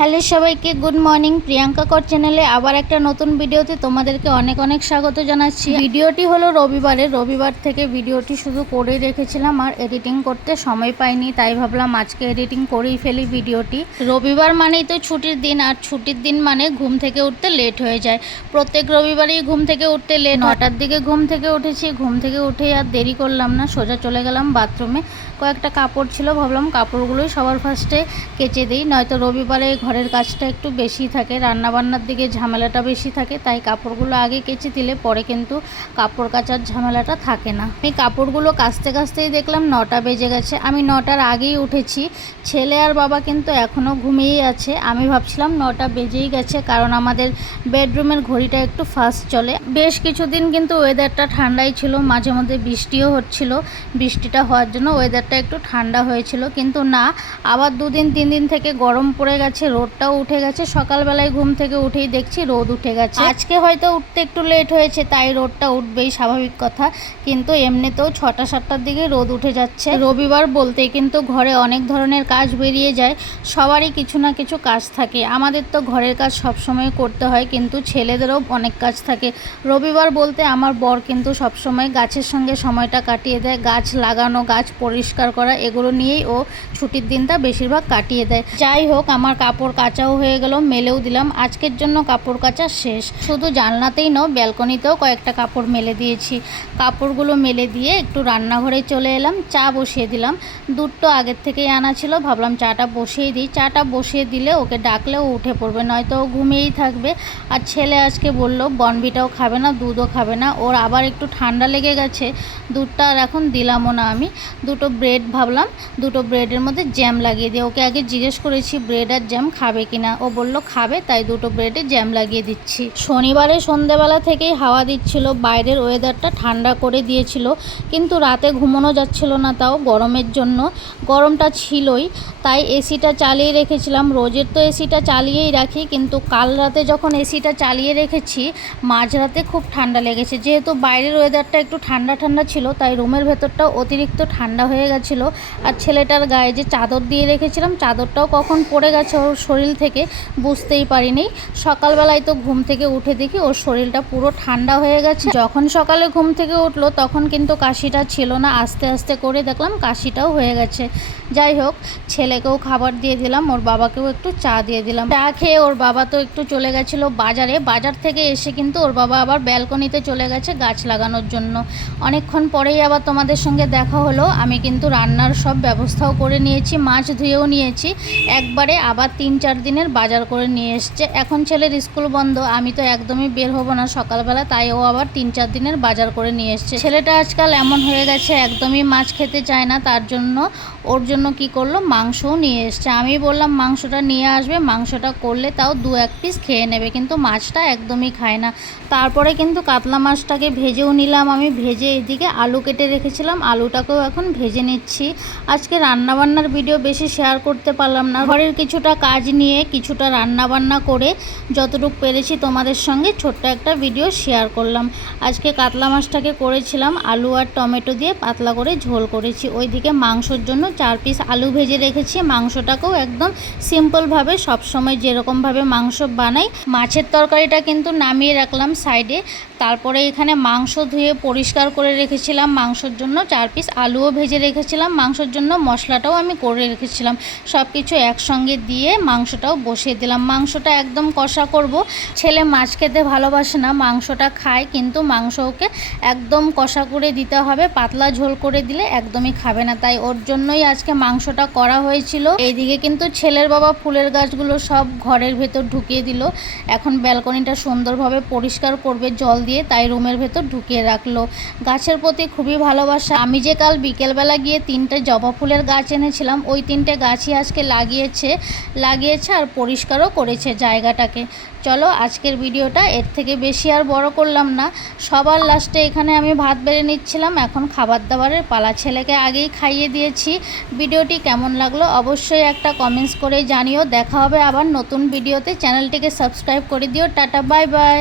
Hello সবাইকে, good morning. Priyanka কর চ্যানেলে আবার একটা নতুন ভিডিওতে তোমাদেরকে অনেক অনেক স্বাগত জানাচ্ছি। ভিডিওটি হলো রবিবারে রবিবার থেকে ভিডিওটি শুধু করেই রেখেছিলাম আর এডিটিং করতে সময় পাইনি, তাই ভাবলাম আজকে এডিটিং করেই ফেলি ভিডিওটি। রবিবার মানেই তো ছুটির দিন আর ছুটির দিন মানে ঘুম থেকে উঠতে লেট হয়ে যায়। প্রত্যেক রবিবারেই ঘুম থেকে উঠতে লেট। নটার দিকে ঘুম থেকে উঠেছি। ঘুম থেকে উঠে আর দেরি করলাম না, সোজা চলে গেলাম বাথরুমে। কয়েকটা কাপড় ছিল, ভাবলাম কাপড়গুলোই সবার ফার্স্টে কেচে দিই। নয়তো রবিবারে ঘরের কাজটা একটু বেশি থাকে, রান্নাবান্নার দিকে ঝামেলাটা বেশি থাকে, তাই কাপড়গুলো আগে কেচে দিলে পরে কিন্তু কাপড় কাচার ঝামেলাটা থাকে না। আমি কাপড়গুলো কাচতে কাচতেই দেখলাম নটা বেজে গেছে। আমি নটার আগেই উঠেছি। ছেলে আর বাবা কিন্তু এখনও ঘুমিয়েই আছে। আমি ভাবছিলাম নটা বেজেই গেছে, কারণ আমাদের বেডরুমের ঘড়িটা একটু ফাস্ট চলে। বেশ কিছুদিন কিন্তু ওয়েদারটা ঠান্ডাই ছিল, মাঝে মধ্যে বৃষ্টিও হচ্ছিল। বৃষ্টিটা হওয়ার জন্য ওয়েদারটা একটু ঠান্ডা হয়েছিল, কিন্তু না, আবার দুদিন তিন দিন থেকে গরম পড়ে গেছে রোদটাও উঠে গেছে। সকালবেলায় ঘুম থেকে উঠেই দেখছি রোদ উঠে গেছে। আজকে হয়তো উঠতে একটু লেট হয়েছে, তাই রোদটা উঠবেই স্বাভাবিক কথা, কিন্তু এমনিতেও ছটা, সাতটার দিকে রোদ উঠে যাচ্ছে। রবিবার বলতে কিন্তু ঘরে অনেক ধরনের কাজ বেরিয়ে যায়, সবারই কিছু না কিছু কাজ থাকে। আমাদের তো ঘরের কাজ সবসময় করতে হয়, কিন্তু ছেলেদেরও অনেক কাজ থাকে। রবিবার বলতে আমার বর কিন্তু সবসময় গাছের সঙ্গে সময়টা কাটিয়ে দেয়, গাছ লাগানো, গাছ পরিষ্কার করা, এগুলো নিয়েই ও ছুটির দিনটা বেশিরভাগ কাটিয়ে দেয়। যাই হোক, আমার কাপড় কাচাও হয়ে গেল, মেলেও দিলাম। আজকের জন্য কাপড় কাচা শেষ। শুধু জানলাতেই নয়, ব্যালকনিতেও কয়েকটা কাপড় মেলে দিয়েছি। কাপড়গুলো মেলে দিয়ে একটু রান্নাঘরে চলে এলাম, চা বসিয়ে দিলাম। দুধটো আগের থেকেই আনা ছিল, ভাবলাম চাটা বসিয়ে দিই। চাটা বসিয়ে দিলে ওকে ডাকলেও উঠে পড়বে, নয়তো ও ঘুমিয়েই থাকবে। আর ছেলে আজকে বলল, বনবিটাও খাবে না, দুধও খাবে না। ওর আবার একটু ঠান্ডা লেগে গেছে, দুধটা আর এখন দিলামও না আমি। দুটো ব্রেড ভাবলাম, দুটো ব্রেডের মধ্যে জ্যাম লাগিয়ে দিই ওকে আগে জিজ্ঞেস করেছি ব্রেড আর জ্যাম খাবে কিনা? ও বলল, খাবে, তাই দুটো ব্রেডে জ্যাম লাগিয়ে দিচ্ছি। শনিবারে সন্ধেবেলা থেকেই হাওয়া দিচ্ছিল, বাইরের ওয়েদারটা ঠান্ডা করে দিয়েছিল, কিন্তু রাতে ঘুমানো যাচ্ছিল না তাও গরমের জন্য। গরমটা ছিলই, তাই এসিটা চালিয়ে রেখেছিলাম। রোজের তো এসিটা চালিয়েই রাখি, কিন্তু কাল রাতে যখন এসিটা চালিয়ে রেখেছি, মাঝরাতে খুব ঠান্ডা লেগেছে। যেহেতু বাইরের ওয়েদারটা একটু ঠান্ডা ঠান্ডা ছিল, তাই রুমের ভেতরটাও অতিরিক্ত ঠান্ডা হয়ে গেছিল আর ছেলেটার গায়ে যে চাদর দিয়ে রেখেছিলাম, চাদরটাও কখন পড়ে গেছে ওর শরীর থেকে বুঝতেই পারিনি। সকালবেলায় তো ঘুম থেকে উঠে দেখি ওর শরীরটা পুরো ঠান্ডা হয়ে গেছে। যখন সকালে ঘুম থেকে উঠল, তখন কিন্তু কাশিটা ছিল না। আস্তে আস্তে করে দেখলাম কাশিটাও হয়ে গেছে। যাই হোক, ছেলেকেও খাবার দিয়ে দিলাম, ওর বাবাকেও একটু চা দিয়ে দিলাম। চা খেয়ে ওর বাবা তো একটু চলে গেছিল বাজারে। বাজার থেকে এসে কিন্তু ওর বাবা আবার ব্যালকনিতে চলে গেছে গাছ লাগানোর জন্য। অনেকক্ষণ পরেই আবার তোমাদের সঙ্গে দেখা হলো। আমি কিন্তু রান্নার সব ব্যবস্থাও করে নিয়েছি, মাছ ধুয়েও নিয়েছি। একবারে আবার তিন চার দিনের বাজার করে নিয়ে এসছে। এখন ছেলের স্কুল বন্ধ, আমি তো একদমই বের হব না সকালবেলা, তাই ও আবার তিন চার দিনের বাজার করে নিয়ে এসছে। ছেলেটা আজকাল এমন হয়ে গেছে, একদমই মাছ খেতে চায় না, তার জন্য ওর জন্য কি করল? মাংসও নিয়ে এসছে। আমি বললাম, মাংসটা নিয়ে আসবে, মাংসটা করলে তাও দু এক পিস খেয়ে নেবে। কিন্তু মাছটা একদমই খায় না। তারপরে কিন্তু কাতলা মাছটাকে ভেজেও নিলাম আমি। ভেজে এদিকে আলু কেটে রেখেছিলাম। আলুটাকেও এখন ভেজে নিচ্ছি। আজকে রান্নাবান্নার ভিডিও বেশি শেয়ার করতে পারলাম না। ঘরের কিছুটা কাজ নিয়ে কিছুটা রান্নাবান্না করে যতটুকু পেরেছি তোমাদের সঙ্গে ছোট্ট একটা ভিডিও শেয়ার করলাম। আজকে কাতলা মাছটাকে করেছিলাম, আলু আর টমেটো দিয়ে পাতলা করে ঝোল করেছি। ওইদিকে মাংসর জন্য চার পিস আলু ভেজে রেখেছি। মাংসটাকেও একদম সিম্পলভাবে সবসময় যেরকমভাবে মাংস বানাই। মাছের তরকারিটা কিন্তু নামিয়ে রাখলাম সাইডে তারপরে এখানে মাংস ধুয়ে পরিষ্কার করে রেখেছিলাম। মাংসর জন্য চার পিস আলুও ভেজে রেখেছিলাম। মাংসর জন্য মশলাটাও আমি করে রেখেছিলাম। সব কিছু একসঙ্গে দিয়ে মাংসটাও বসিয়ে দিলাম। মাংসটা একদম কষা করব। ছেলে মাছ খেতে ভালোবাসে না, মাংসটা খায় কিন্তু মাংস ওকে একদম কষা করে দিতে হবে। পাতলা ঝোল করে দিলে একদমই খাবে না। তাই ওর জন্যই আজকে মাংসটা করা হয়েছিল। এইদিকে কিন্তু ছেলের বাবা ফুলের গাছগুলো সব ঘরের ভেতর ঢুকিয়ে দিল। এখন ব্যালকনিটা সুন্দরভাবে পরিষ্কার করবে, জল দিয়ে তাই রুমের ভেতর ঢুকিয়ে রাখল। গাছের প্রতি খুবই ভালোবাসা। আমি যে কাল বিকেলবেলা গিয়ে তিনটে জবা ফুলের গাছ এনেছিলাম, ওই তিনটে গাছই আজকে লাগিয়েছে লাগিয়েছে আর পরিষ্কারও করেছে জায়গাটাকে। চলো, আজকের ভিডিওটা এর থেকে বেশি আর বড় করলাম না। সবার লাস্টে এখানে আমি ভাত বেড়ে নিচ্ছিলাম, এখন খাবার দাবারের পালা ছেলেকে আগেই খাইয়ে দিয়েছি। ভিডিওটি কেমন লাগল অবশ্যই একটা কমেন্টস করে জানিও। দেখা হবে আবার নতুন ভিডিওতে। চ্যানেলটিকে সাবস্ক্রাইব করে দিও। Tata, bye bye.